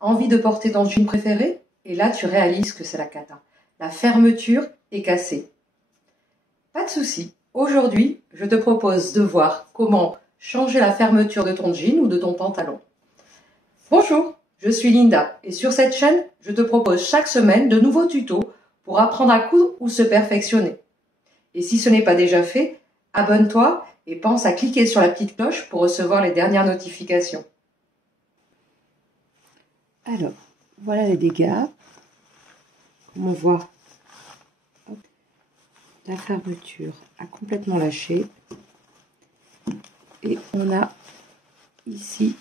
Envie de porter ton jean préféré? Et là, tu réalises que c'est la cata. La fermeture est cassée. Pas de souci. Aujourd'hui, je te propose de voir comment changer la fermeture de ton jean ou de ton pantalon. Bonjour, je suis Linda et sur cette chaîne, je te propose chaque semaine de nouveaux tutos pour apprendre à coudre ou se perfectionner. Et si ce n'est pas déjà fait, abonne-toi et pense à cliquer sur la petite cloche pour recevoir les dernières notifications. Alors, voilà les dégâts. Comme on voit, hop, la fermeture a complètement lâché. Et on a ici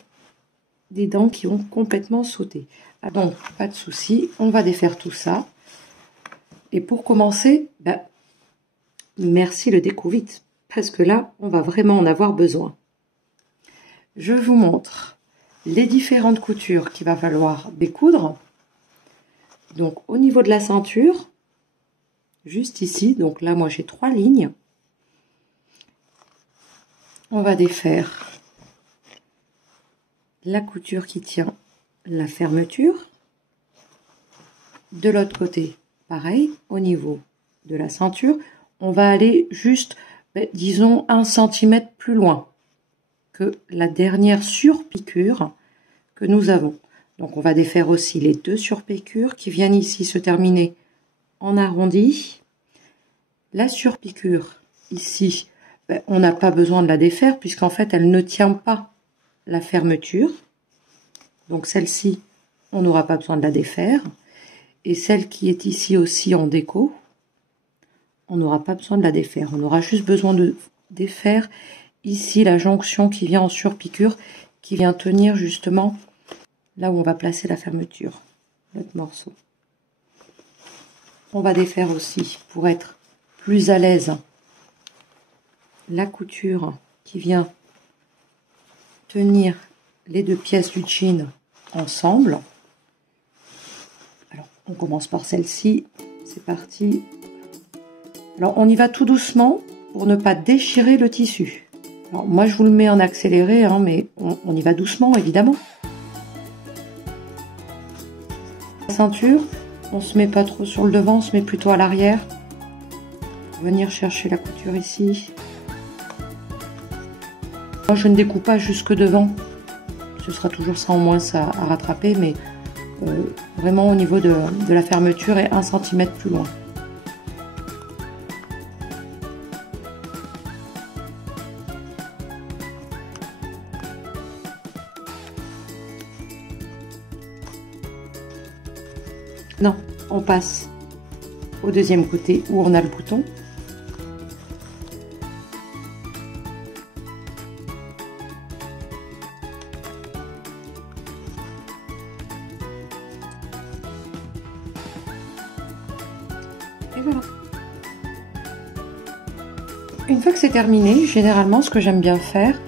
des dents qui ont complètement sauté. Donc, pas de souci, on va défaire tout ça. Et pour commencer, merci le déco-vite, parce que là, on va vraiment en avoir besoin. Je vous montre les différentes coutures qu'il va falloir découdre. Donc, au niveau de la ceinture, juste ici, donc là, moi, j'ai 3 lignes. On va défaire la couture qui tient la fermeture. De l'autre côté, pareil, au niveau de la ceinture, on va aller juste, disons, 1 cm plus loin que la dernière surpiqûre que nous avons. Donc, on va défaire aussi les 2 surpiqûres qui viennent ici se terminer en arrondi. La surpiqûre, ici, on n'a pas besoin de la défaire puisqu'en fait, elle ne tient pas la fermeture. Donc, celle-ci, on n'aura pas besoin de la défaire. Et celle qui est ici aussi en déco, on n'aura pas besoin de la défaire. On aura juste besoin de défaire ici la jonction qui vient en surpiqûre, qui vient tenir justement là où on va placer la fermeture, notre morceau. On va défaire aussi, pour être plus à l'aise, la couture qui vient tenir les 2 pièces du jean ensemble. Alors, on commence par celle-ci. C'est parti. Alors, on y va tout doucement pour ne pas déchirer le tissu. Alors, moi, je vous le mets en accéléré, hein, mais on y va doucement, évidemment. La ceinture, on se met pas trop sur le devant, on se met plutôt à l'arrière. Venir chercher la couture ici. Moi, je ne découpe pas jusque devant. Ce sera toujours ça en moins à rattraper, mais vraiment au niveau de la fermeture et 1 cm plus loin. Non, on passe au deuxième côté où on a le bouton. Et voilà. Une fois que c'est terminé, généralement ce que j'aime bien faire,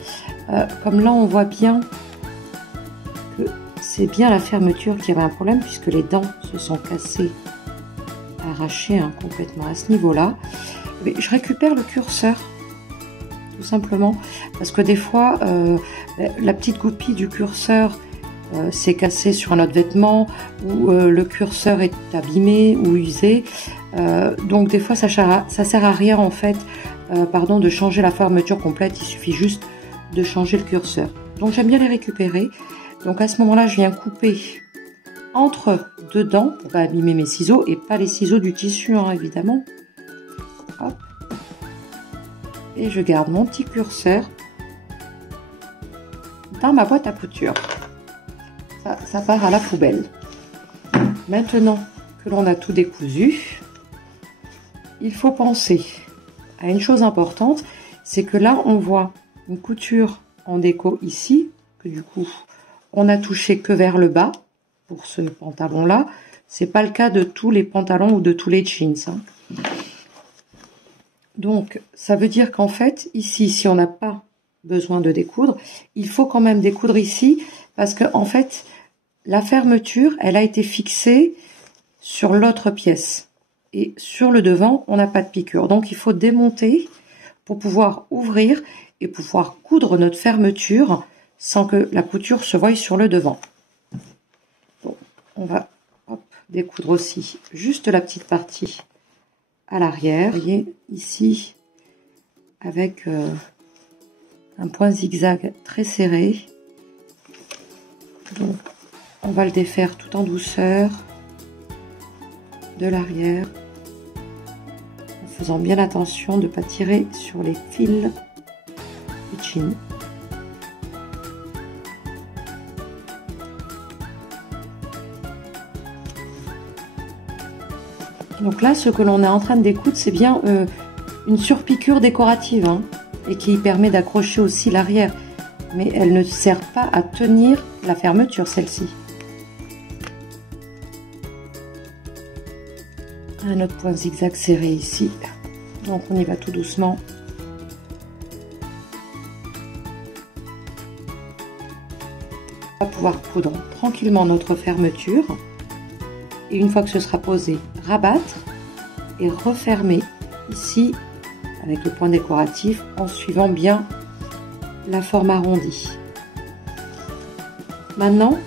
comme là on voit bien que c'est bien la fermeture qui avait un problème puisque les dents se sont cassées, arrachées complètement à ce niveau-là. Je récupère le curseur, tout simplement, parce que des fois, la petite goupille du curseur s'est cassée sur un autre vêtement, ou le curseur est abîmé ou usé. Donc des fois, ça sert à rien en fait, de changer la fermeture complète. Il suffit juste de changer le curseur. Donc j'aime bien les récupérer. Donc à ce moment-là, je viens couper entre 2 dents pour pas abîmer mes ciseaux et pas les ciseaux du tissu, hein, évidemment. Hop. Et je garde mon petit curseur dans ma boîte à couture. Ça part à la poubelle. Maintenant que l'on a tout décousu, il faut penser à une chose importante, c'est que là on voit une couture en déco ici, que du coup on a touché que vers le bas pour ce pantalon là. C'est pas le cas de tous les pantalons ou de tous les jeans, hein. Donc ça veut dire qu'en fait ici, si on n'a pas besoin de découdre, il faut quand même découdre ici parce que en fait la fermeture elle a été fixée sur l'autre pièce et sur le devant on n'a pas de piqûre, donc il faut démonter pour pouvoir ouvrir et pouvoir coudre notre fermeture sans que la couture se voie sur le devant. on va découdre aussi juste la petite partie à l'arrière. Vous voyez ici avec un point zigzag très serré. Donc, on va le défaire tout en douceur de l'arrière, en faisant bien attention de ne pas tirer sur les fils du jean. Donc là, ce que l'on est en train de découdre, c'est bien une surpiqûre décorative, hein, et qui permet d'accrocher aussi l'arrière. Mais elle ne sert pas à tenir la fermeture, celle-ci. Un autre point zigzag serré ici. Donc on y va tout doucement. On va pouvoir coudre tranquillement notre fermeture. Et une fois que ce sera posé, rabattre et refermer ici avec le point décoratif en suivant bien la forme arrondie. Maintenant,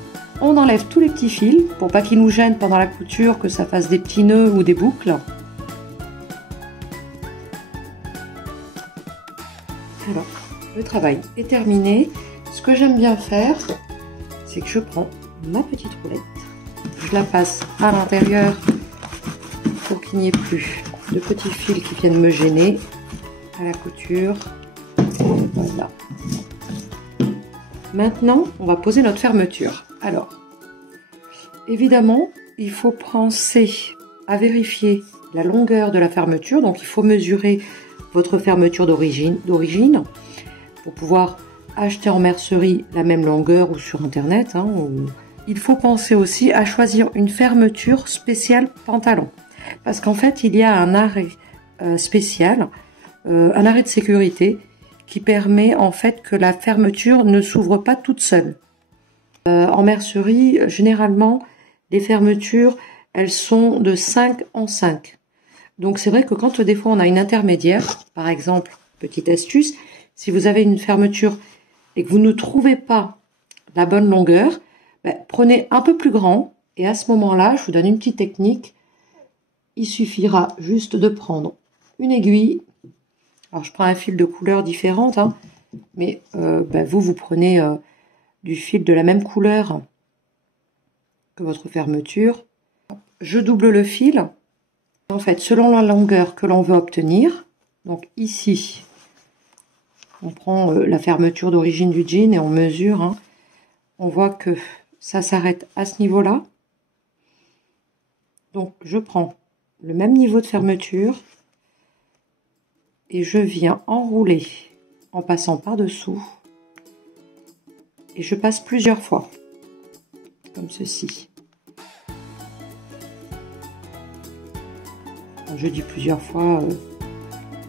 on enlève tous les petits fils pour pas qu'ils nous gênent pendant la couture, que ça fasse des petits nœuds ou des boucles. Alors, le travail est terminé. Ce que j'aime bien faire, c'est que je prends ma petite roulette, je la passe à l'intérieur pour qu'il n'y ait plus de petits fils qui viennent me gêner à la couture. Voilà. Maintenant, on va poser notre fermeture. Alors, évidemment, il faut penser à vérifier la longueur de la fermeture. Donc, il faut mesurer votre fermeture d'origine pour pouvoir acheter en mercerie la même longueur ou sur internet. Hein, Il faut penser aussi à choisir une fermeture spéciale pantalon. Parce qu'en fait, il y a un arrêt spécial, un arrêt de sécurité qui permet en fait que la fermeture ne s'ouvre pas toute seule. En mercerie, généralement, les fermetures, elles sont de 5 en 5. Donc c'est vrai que quand des fois on a une intermédiaire, par exemple, petite astuce, si vous avez une fermeture et que vous ne trouvez pas la bonne longueur, prenez un peu plus grand et à ce moment-là, je vous donne une petite technique. Il suffira juste de prendre une aiguille. Alors je prends un fil de couleur différente, hein, mais vous prenez du fil de la même couleur que votre fermeture. Je double le fil. En fait, selon la longueur que l'on veut obtenir, donc ici, on prend la fermeture d'origine du jean et on mesure. Hein, on voit que ça s'arrête à ce niveau-là. Donc, je prends le même niveau de fermeture et je viens enrouler en passant par-dessous. Et je passe plusieurs fois, comme ceci. Quand je dis plusieurs fois,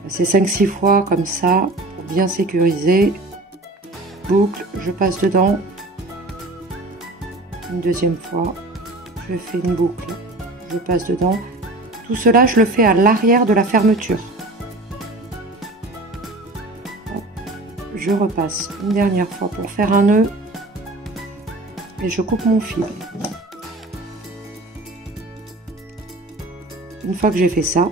c'est 5-6 fois comme ça, pour bien sécuriser. Boucle, je passe dedans. Une deuxième fois, je fais une boucle, je passe dedans. Tout cela, je le fais à l'arrière de la fermeture. Je repasse une dernière fois pour faire un nœud et je coupe mon fil. Une fois que j'ai fait ça,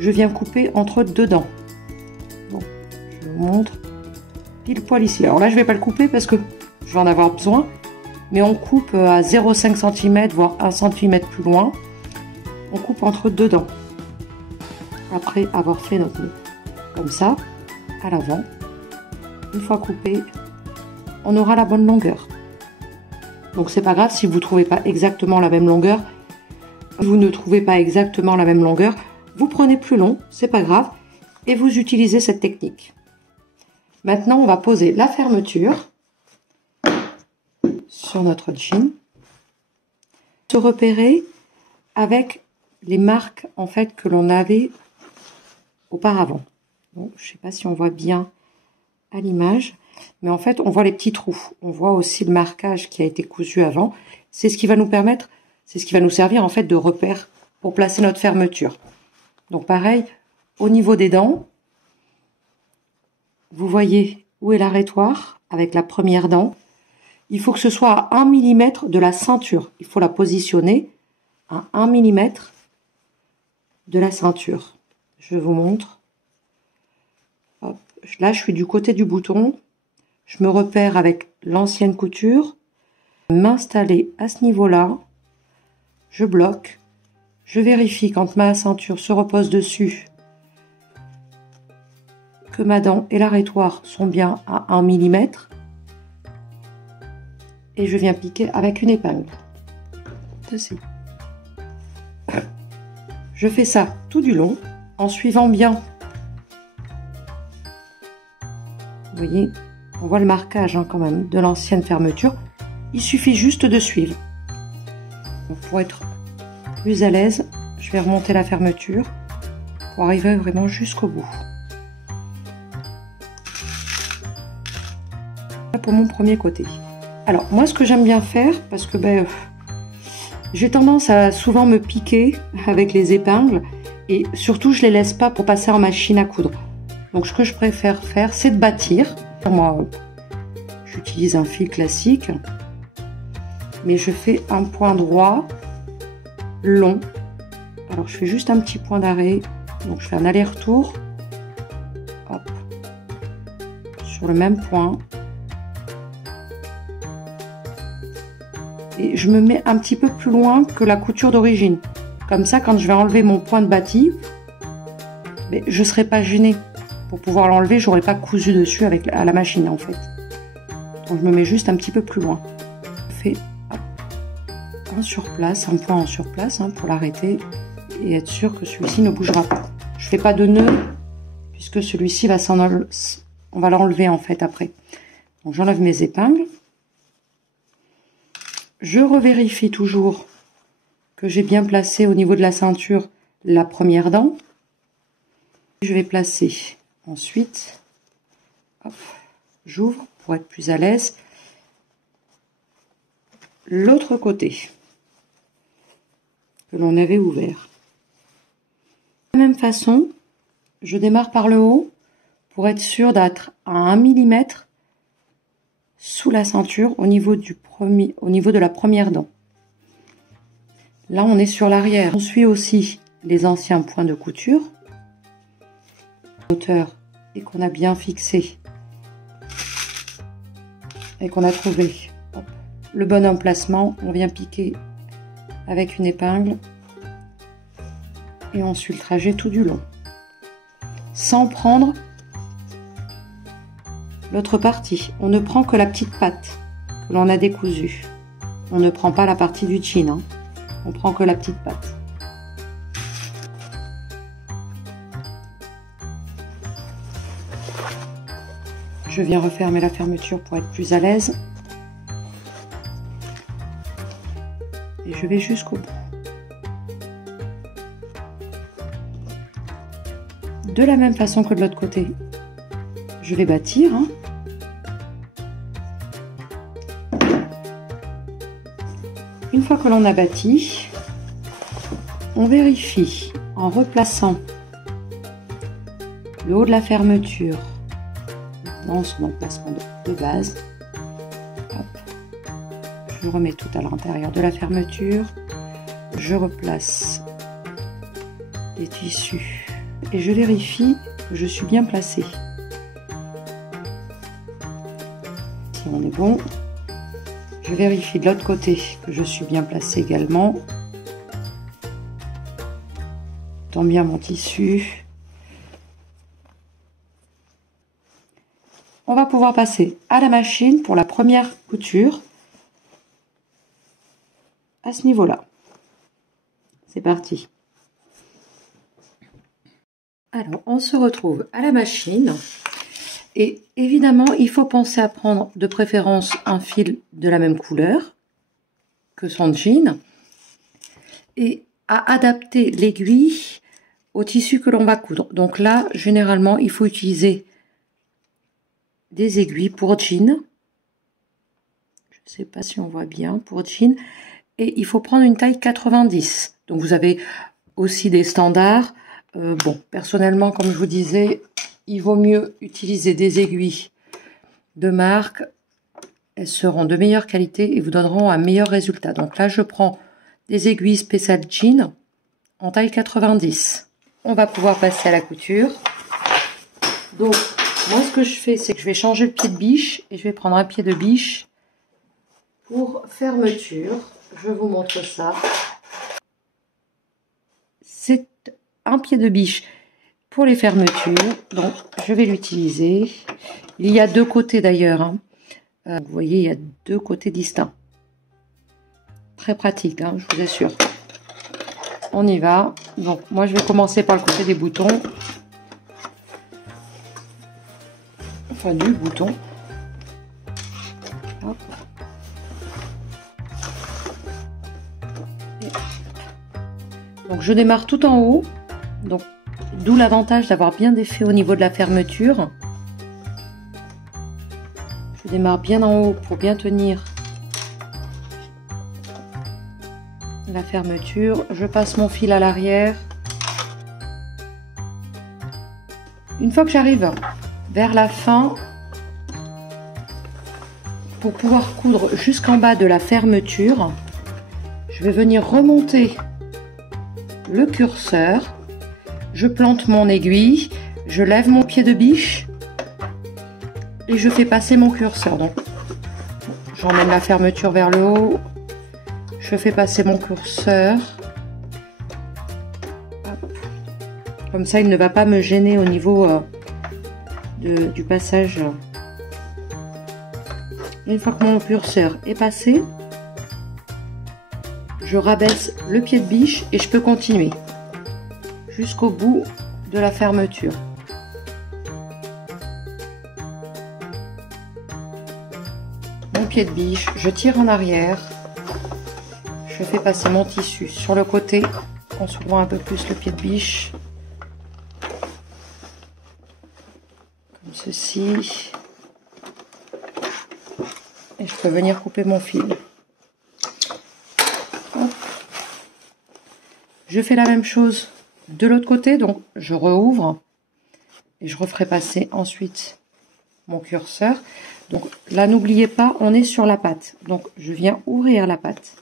je viens couper entre deux dents. Bon, je vous montre pile poil ici. Alors là, je vais pas le couper parce que je vais en avoir besoin, mais on coupe à 0,5 cm, voire 1 cm plus loin. On coupe entre deux dents. Après avoir fait notre nœud. Comme ça, à l'avant. Une fois coupé, on aura la bonne longueur. Donc c'est pas grave si vous ne trouvez pas exactement la même longueur. Vous ne trouvez pas exactement la même longueur. Vous prenez plus long, c'est pas grave. Et vous utilisez cette technique. Maintenant, on va poser la fermeture sur notre jean. Se repérer avec les marques en fait que l'on avait auparavant. Bon, je sais pas si on voit bien à l'image, mais en fait on voit les petits trous, on voit aussi le marquage qui a été cousu avant. C'est ce qui va nous permettre, c'est ce qui va nous servir en fait de repère pour placer notre fermeture. Donc pareil, au niveau des dents, vous voyez où est l'arrêtoire avec la première dent. il faut que ce soit à 1 mm de la ceinture. Il faut la positionner à 1 mm de la ceinture. Je vous montre. Hop. Là, je suis du côté du bouton. Je me repère avec l'ancienne couture. M'installer à ce niveau-là. Je bloque. Je vérifie quand ma ceinture se repose dessus que ma dent et l'arrêtoir sont bien à 1 mm. Et je viens piquer avec une épingle. Ceci. Je fais ça tout du long en suivant bien. Vous voyez, on voit le marquage quand même de l'ancienne fermeture. Il suffit juste de suivre. Donc, pour être plus à l'aise, je vais remonter la fermeture pour arriver vraiment jusqu'au bout. Voilà pour mon premier côté. Alors moi, ce que j'aime bien faire, parce que j'ai tendance à souvent me piquer avec les épingles et surtout je les laisse pas pour passer en machine à coudre. Donc ce que je préfère faire, c'est de bâtir. Moi, j'utilise un fil classique, mais je fais un point droit, long. Alors je fais juste un petit point d'arrêt, donc je fais un aller-retour, hop, sur le même point. Et je me mets un petit peu plus loin que la couture d'origine. Comme ça, quand je vais enlever mon point de bâti, je ne serai pas gênée. Pour pouvoir l'enlever, je n'aurai pas cousu dessus à la machine en fait. Donc je me mets juste un petit peu plus loin. Je fais un surplace, un point en surplace pour l'arrêter et être sûr que celui-ci ne bougera pas. Je ne fais pas de nœud puisque celui-ci va on va l'enlever en fait après. Donc j'enlève mes épingles. Je revérifie toujours que j'ai bien placé au niveau de la ceinture la première dent. Je vais placer ensuite, j'ouvre pour être plus à l'aise, l'autre côté que l'on avait ouvert. De la même façon, je démarre par le haut pour être sûr d'être à 1 mm sous la ceinture au niveau de la première dent. Là, on est sur l'arrière. On suit aussi les anciens points de couture. Hauteur et qu'on a bien fixé et qu'on a trouvé le bon emplacement, on vient piquer avec une épingle et on suit le trajet tout du long sans prendre l'autre partie. On ne prend que la petite patte que l'on a décousue. On ne prend pas la partie du jean, on prend que la petite patte. Je viens refermer la fermeture pour être plus à l'aise. Et je vais jusqu'au bout. De la même façon que de l'autre côté, je vais bâtir. Une fois que l'on a bâti, on vérifie en replaçant le haut de la fermeture dans son emplacement de base. Hop. Je remets tout à l'intérieur de la fermeture. Je replace les tissus et je vérifie que je suis bien placée. Si on est bon, je vérifie de l'autre côté que je suis bien placée également. Tends bien mon tissu. On va pouvoir passer à la machine pour la première couture à ce niveau-là. C'est parti. Alors, on se retrouve à la machine et évidemment, il faut penser à prendre de préférence un fil de la même couleur que son jean et à adapter l'aiguille au tissu que l'on va coudre. Donc là, généralement, il faut utiliser des aiguilles pour jean. Je ne sais pas si on voit bien pour jean. Et il faut prendre une taille 90. Donc vous avez aussi des standards. Bon, personnellement, comme je vous disais, il vaut mieux utiliser des aiguilles de marque elles seront de meilleure qualité et vous donneront un meilleur résultat. Donc là, je prends des aiguilles Special Jean en taille 90. On va pouvoir passer à la couture. Donc, moi, ce que je fais, c'est que je vais changer le pied de biche et je vais prendre un pied de biche pour fermeture. Je vous montre ça. C'est un pied de biche pour les fermetures. Donc, je vais l'utiliser. Il y a deux côtés d'ailleurs. Hein. Vous voyez, il y a deux côtés distincts. Très pratique, hein, je vous assure. On y va. Donc, moi, je vais commencer par le côté des boutons. Enfin, du bouton. Hop. Donc, je démarre tout en haut. Donc, d'où l'avantage d'avoir bien des faits au niveau de la fermeture. Je démarre bien en haut pour bien tenir la fermeture. Je passe mon fil à l'arrière. Une fois que j'arrive vers la fin, pour pouvoir coudre jusqu'en bas de la fermeture, je vais venir remonter le curseur. Je plante mon aiguille, je lève mon pied de biche et je fais passer mon curseur. Donc, j'emmène la fermeture vers le haut. Je fais passer mon curseur. Hop. Comme ça, il ne va pas me gêner au niveau du passage. Une fois que mon curseur est passé, je rabaisse le pied de biche et je peux continuer jusqu'au bout de la fermeture. Mon pied de biche, je tire en arrière. Je fais passer mon tissu sur le côté en s'ouvrant un peu plus le pied de biche. Comme ceci. Et je peux venir couper mon fil. Hop. Je fais la même chose de l'autre côté, donc je rouvre et je referai passer ensuite mon curseur. Donc là, n'oubliez pas, on est sur la patte. Donc je viens ouvrir la patte.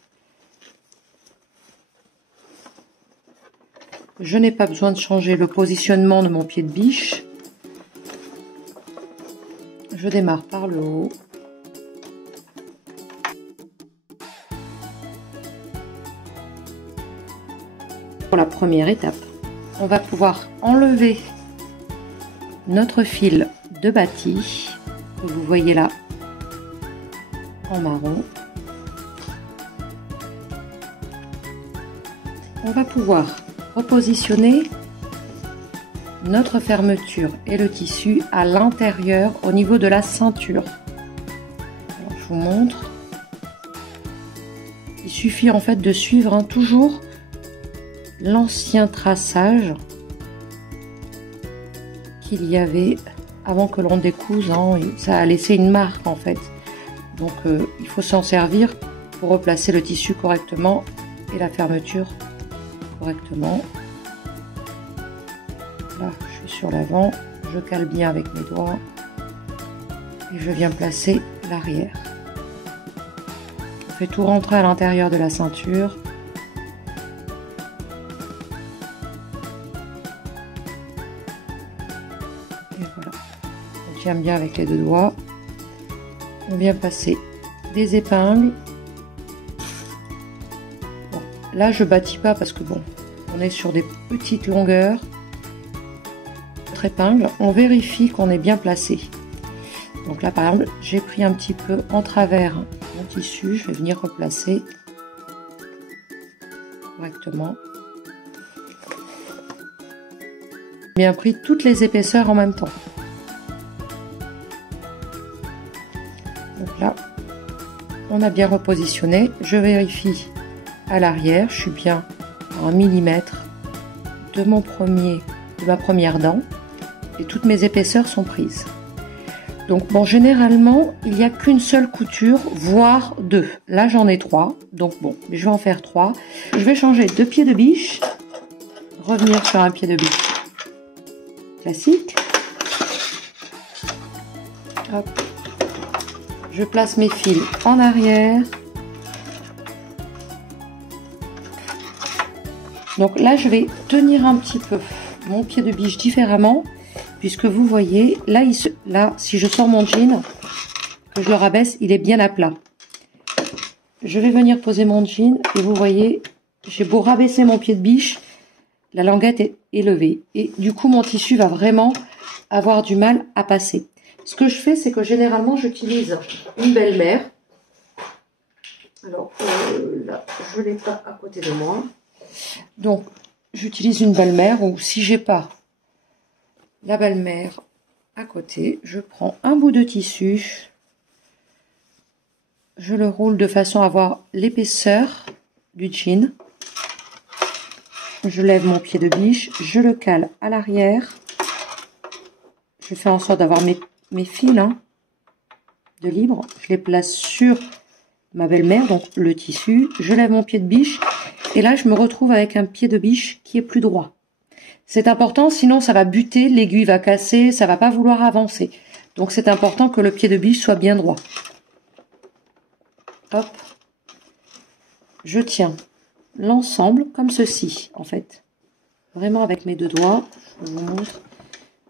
Je n'ai pas besoin de changer le positionnement de mon pied de biche. Je démarre par le haut. Pour la première étape, on va pouvoir enlever notre fil de bâti que vous voyez là en marron. On va pouvoir repositionner notre fermeture et le tissu à l'intérieur au niveau de la ceinture. Alors, je vous montre. Il suffit en fait de suivre toujours l'ancien traçage qu'il y avait avant que l'on découse. Hein, ça a laissé une marque en fait. Donc il faut s'en servir pour replacer le tissu correctement et la fermeture correctement. Là, je suis sur l'avant, je cale bien avec mes doigts et je viens placer l'arrière. On fait tout rentrer à l'intérieur de la ceinture. Et voilà, on tient bien avec les deux doigts. On vient passer des épingles. Bon, là, je bâtis pas parce que bon, on est sur des petites longueurs. Notre épingle, on vérifie qu'on est bien placé. Donc là, par exemple, j'ai pris un petit peu en travers mon tissu. Je vais venir replacer correctement. J'ai bien pris toutes les épaisseurs en même temps. Donc là, on a bien repositionné. Je vérifie à l'arrière. Je suis bien à 1 mm de ma première dent. Et toutes mes épaisseurs sont prises. Donc bon, généralement, il n'y a qu'une seule couture, voire deux. Là, j'en ai 3. Donc bon, je vais en faire 3. Je vais changer de pied de biche. Revenir sur un pied de biche classique. Hop. Je place mes fils en arrière. Donc là, je vais tenir un petit peu mon pied de biche différemment, puisque vous voyez, là, si je sors mon jean, que je le rabaisse, il est bien à plat. Je vais venir poser mon jean et vous voyez, j'ai beau rabaisser mon pied de biche, la languette est élevée. Et du coup, mon tissu va vraiment avoir du mal à passer. Ce que je fais, c'est que généralement, j'utilise une belle-mère. Alors, là, je l'ai pas à côté de moi. Donc, j'utilise une belle-mère ou si j'ai pas la belle-mère à côté, je prends un bout de tissu, je le roule de façon à avoir l'épaisseur du jean. Je lève mon pied de biche, je le cale à l'arrière. Je fais en sorte d'avoir mes fils de libre. Je les place sur ma belle-mère, donc le tissu. Je lève mon pied de biche et là, je me retrouve avec un pied de biche qui est plus droit. C'est important, sinon ça va buter, l'aiguille va casser, ça va pas vouloir avancer. Donc c'est important que le pied de biche soit bien droit. Hop. Je tiens l'ensemble comme ceci, en fait. Vraiment avec mes deux doigts. Je vous montre.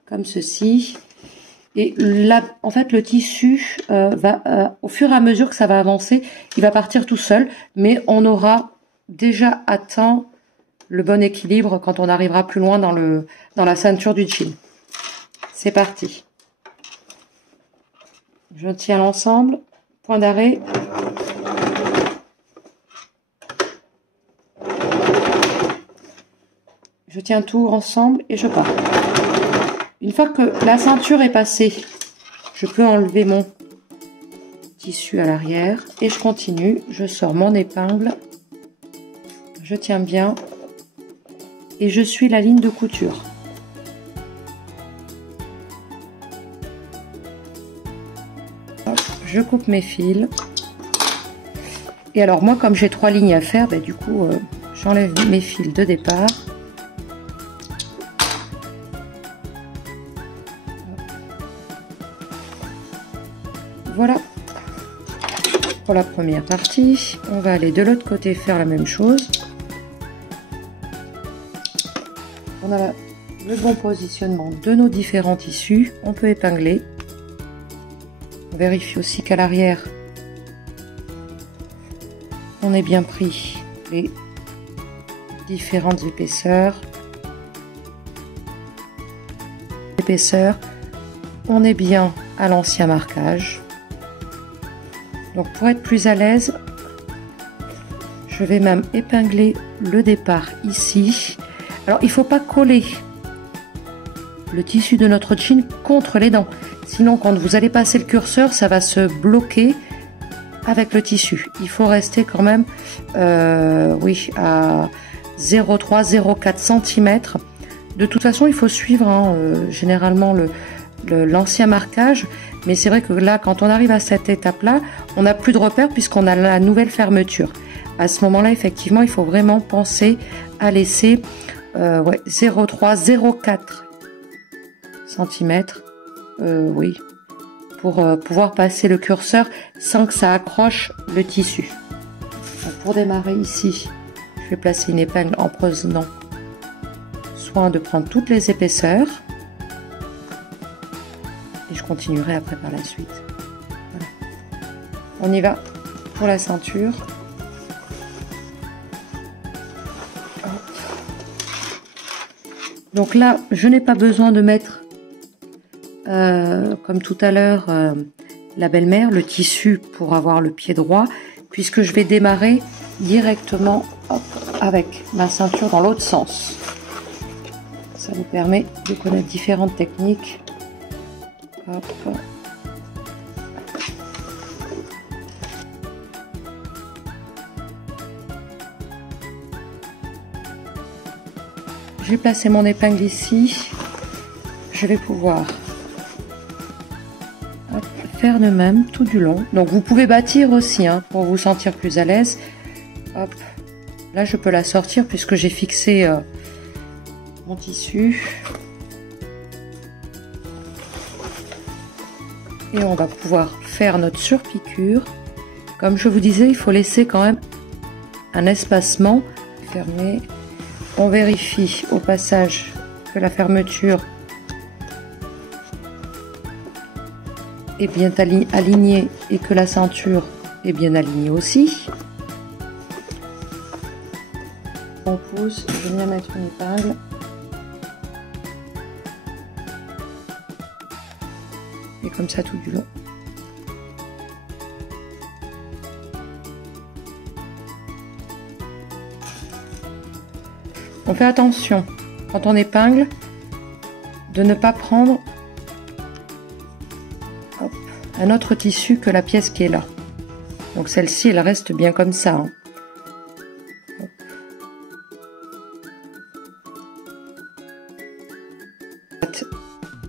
Comme ceci. Et là, en fait, le tissu au fur et à mesure que ça va avancer, il va partir tout seul. Mais on aura déjà atteint le bon équilibre quand on arrivera plus loin dans la ceinture du jean. C'est parti. Je tiens l'ensemble. Point d'arrêt. Je tiens tout ensemble et je pars. Une fois que la ceinture est passée, je peux enlever mon tissu à l'arrière et je continue. Je sors mon épingle, je tiens bien et je suis la ligne de couture. Je coupe mes fils. Et alors moi, comme j'ai 3 lignes à faire, du coup, j'enlève mes fils de départ. Voilà pour la première partie. On va aller de l'autre côté faire la même chose. On a le bon positionnement de nos différents tissus. On peut épingler. On vérifie aussi qu'à l'arrière, on ait bien pris les différentes épaisseurs. On est bien à l'ancien marquage. Donc pour être plus à l'aise, je vais même épingler le départ ici. Alors il ne faut pas coller le tissu de notre jean contre les dents. Sinon quand vous allez passer le curseur, ça va se bloquer avec le tissu. Il faut rester quand même à 0,3-0,4 cm. De toute façon, il faut suivre généralement l'ancien marquage. Mais c'est vrai que là, quand on arrive à cette étape-là, on n'a plus de repère puisqu'on a la nouvelle fermeture. À ce moment-là, effectivement, il faut vraiment penser à laisser 0,3-0,4 cm. Pour pouvoir passer le curseur sans que ça accroche le tissu. Donc pour démarrer ici, je vais placer une épingle en prenant soin de prendre toutes les épaisseurs. Et je continuerai après par la suite. Voilà. On y va pour la ceinture. Hop. Donc là, je n'ai pas besoin de mettre, comme tout à l'heure, la belle-mère, le tissu pour avoir le pied droit, puisque je vais démarrer directement avec ma ceinture dans l'autre sens. Ça vous permet de connaître différentes techniques. Hop. Je vais placer mon épingle ici. Je vais pouvoir faire de même tout du long. Donc vous pouvez bâtir aussi pour vous sentir plus à l'aise. Hop. Là je peux la sortir puisque j'ai fixé mon tissu. Et on va pouvoir faire notre surpiqûre. Comme je vous disais, il faut laisser quand même un espacement. Fermé. On vérifie au passage que la fermeture est bien alignée et que la ceinture est bien alignée aussi. On pousse, je viens mettre une épingle. Et comme ça tout du long. On fait attention, quand on épingle, de ne pas prendre un autre tissu que la pièce qui est là. Donc celle-ci, elle reste bien comme ça. Hein.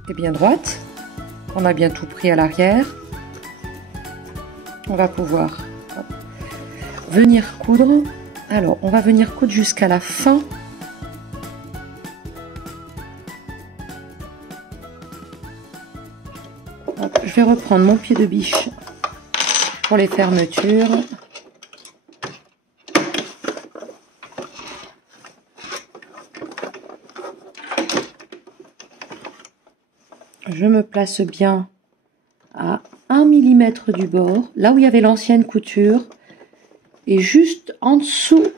Et bien droite. On a bien tout pris à l'arrière. On va pouvoir venir coudre. Alors, on va venir coudre jusqu'à la fin. Je vais reprendre mon pied de biche pour les fermetures. Je me place bien à 1 mm du bord, là où il y avait l'ancienne couture, et juste en dessous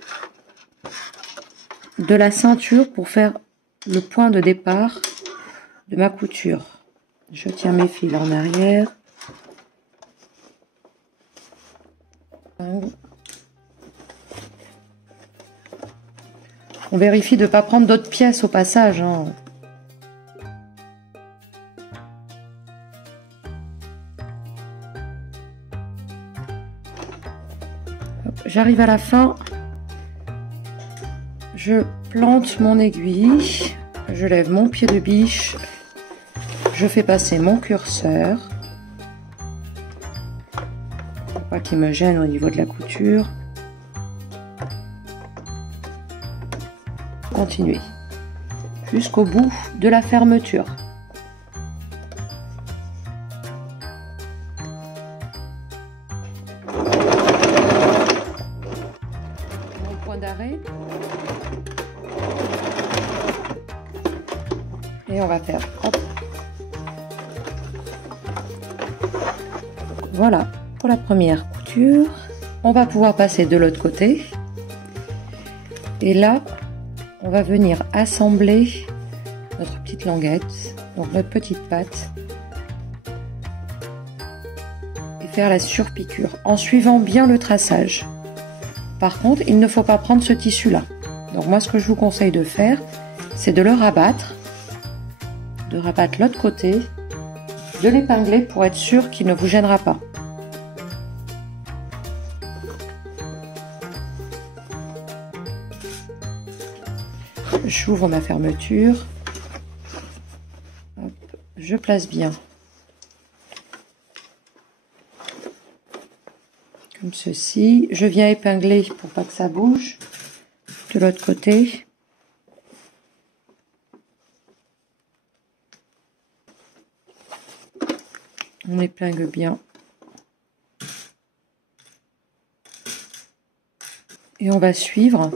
de la ceinture pour faire le point de départ de ma couture. Je tiens mes fils en arrière. On vérifie de ne pas prendre d'autres pièces au passage. Hein. J'arrive à la fin. Je plante mon aiguille. Je lève mon pied de biche. Je fais passer mon curseur pour pas qu'il me gêne au niveau de la couture. Continuez jusqu'au bout de la fermeture. Mon point d'arrêt. Et on va faire hop. Voilà pour la première couture. On va pouvoir passer de l'autre côté. Et là, on va venir assembler notre petite languette, donc notre petite patte, et faire la surpiqûre en suivant bien le traçage. Par contre, il ne faut pas prendre ce tissu-là. Donc moi, ce que je vous conseille de faire, c'est de le rabattre, de rabattre l'autre côté, de l'épingler pour être sûr qu'il ne vous gênera pas. J'ouvre ma fermeture, hop, je place bien, comme ceci. Je viens épingler pour pas que ça bouge de l'autre côté. On épingle bien. Et on va suivre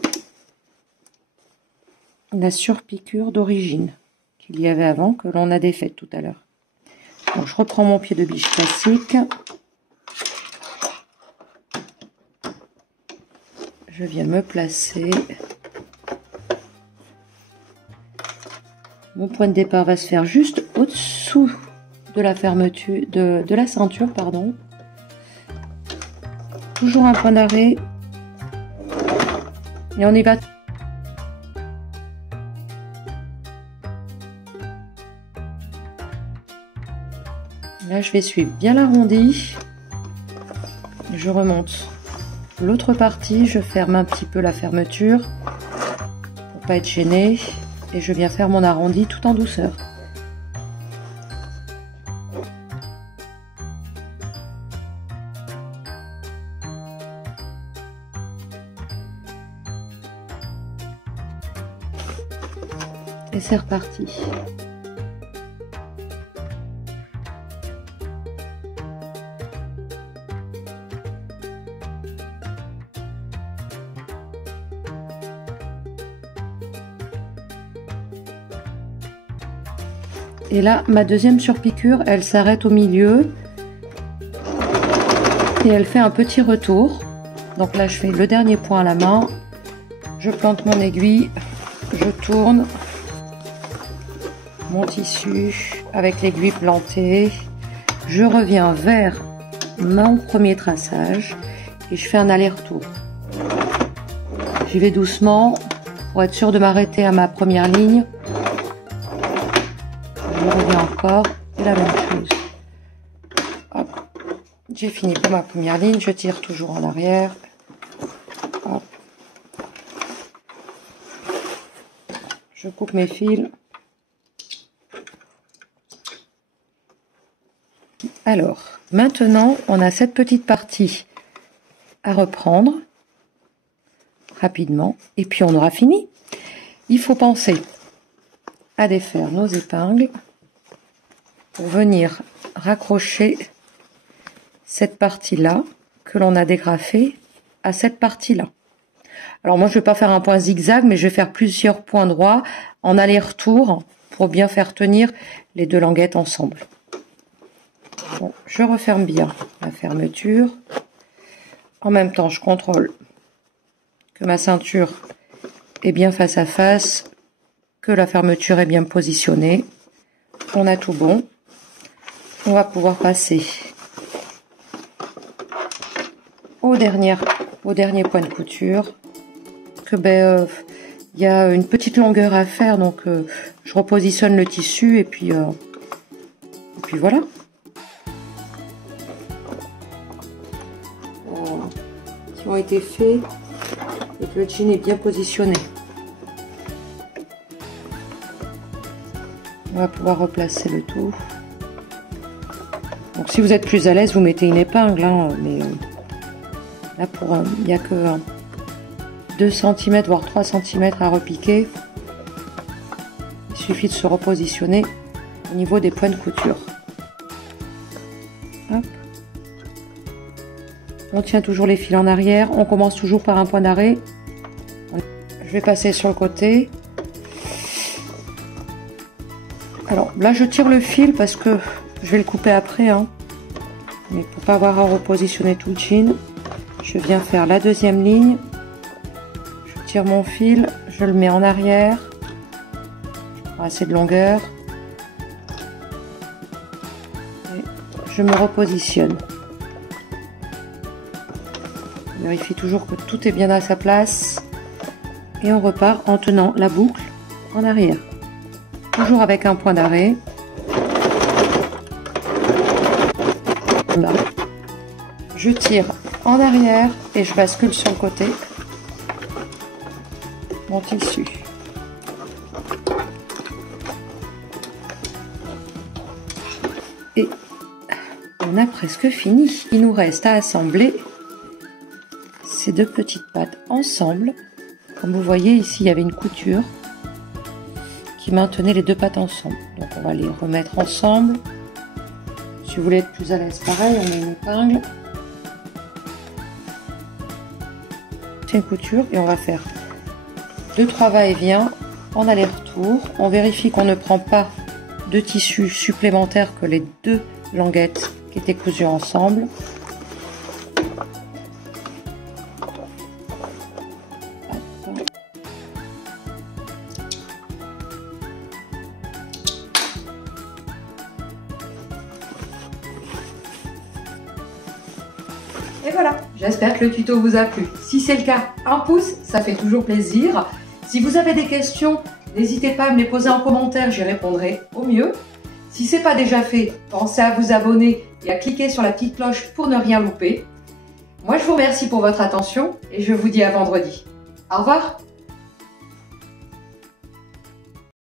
la surpiqûre d'origine qu'il y avait avant, que l'on a défaite tout à l'heure. Donc je reprends mon pied de biche classique. Je viens me placer. Mon point de départ va se faire juste au-dessous de la fermeture, de la ceinture, pardon. Toujours un point d'arrêt. Et on y va. Là, je vais suivre bien l'arrondi. Je remonte l'autre partie. Je ferme un petit peu la fermeture pour pas être gênée. Et je viens faire mon arrondi tout en douceur. Et c'est reparti. Et là, ma deuxième surpiqûre, elle s'arrête au milieu. Et elle fait un petit retour. Donc là, je fais le dernier point à la main. Je plante mon aiguille. Je tourne mon tissu avec l'aiguille plantée. Je reviens vers mon premier traçage et je fais un aller-retour. J'y vais doucement pour être sûr de m'arrêter à ma première ligne. Je reviens encore et la même chose. J'ai fini pour ma première ligne, je tire toujours en arrière. Hop. Je coupe mes fils. Alors, maintenant, on a cette petite partie à reprendre rapidement et puis on aura fini. Il faut penser à défaire nos épingles pour venir raccrocher cette partie-là que l'on a dégrafée à cette partie-là. Alors moi, je ne vais pas faire un point zigzag, mais je vais faire plusieurs points droits en aller-retour pour bien faire tenir les deux languettes ensemble. Bon, je referme bien la fermeture. En même temps, je contrôle que ma ceinture est bien face à face, que la fermeture est bien positionnée. On a tout bon. On va pouvoir passer au dernier point de couture. Que il y a une petite longueur à faire, donc je repositionne le tissu et puis voilà. Qui ont été faits et que le jean est bien positionné. On va pouvoir replacer le tout. Donc si vous êtes plus à l'aise, vous mettez une épingle, hein, mais là il n'y a que 2 cm voire 3 cm à repiquer. Il suffit de se repositionner au niveau des points de couture. Hop. On tient toujours les fils en arrière, on commence toujours par un point d'arrêt. Je vais passer sur le côté. Alors là je tire le fil parce que je vais le couper après, hein. Mais pour pas avoir à repositionner tout le jean, je viens faire la deuxième ligne. Je tire mon fil, je le mets en arrière. Je prends assez de longueur. Et je me repositionne. Je vérifie toujours que tout est bien à sa place. Et on repart en tenant la boucle en arrière. Toujours avec un point d'arrêt. Là. Je tire en arrière et je bascule sur le côté mon tissu. Et on a presque fini. Il nous reste à assembler ces deux petites pattes ensemble. Comme vous voyez ici, il y avait une couture qui maintenait les deux pattes ensemble. Donc on va les remettre ensemble. Si vous voulez être plus à l'aise, pareil, on met une épingle. C'est une couture et on va faire 2-3 va-et-vient en aller-retour. On vérifie qu'on ne prend pas de tissu supplémentaire que les deux languettes qui étaient cousues ensemble. Et voilà, j'espère que le tuto vous a plu. Si c'est le cas, un pouce, ça fait toujours plaisir. Si vous avez des questions, n'hésitez pas à me les poser en commentaire, j'y répondrai au mieux. Si ce n'est pas déjà fait, pensez à vous abonner et à cliquer sur la petite cloche pour ne rien louper. Moi, je vous remercie pour votre attention et je vous dis à vendredi. Au revoir!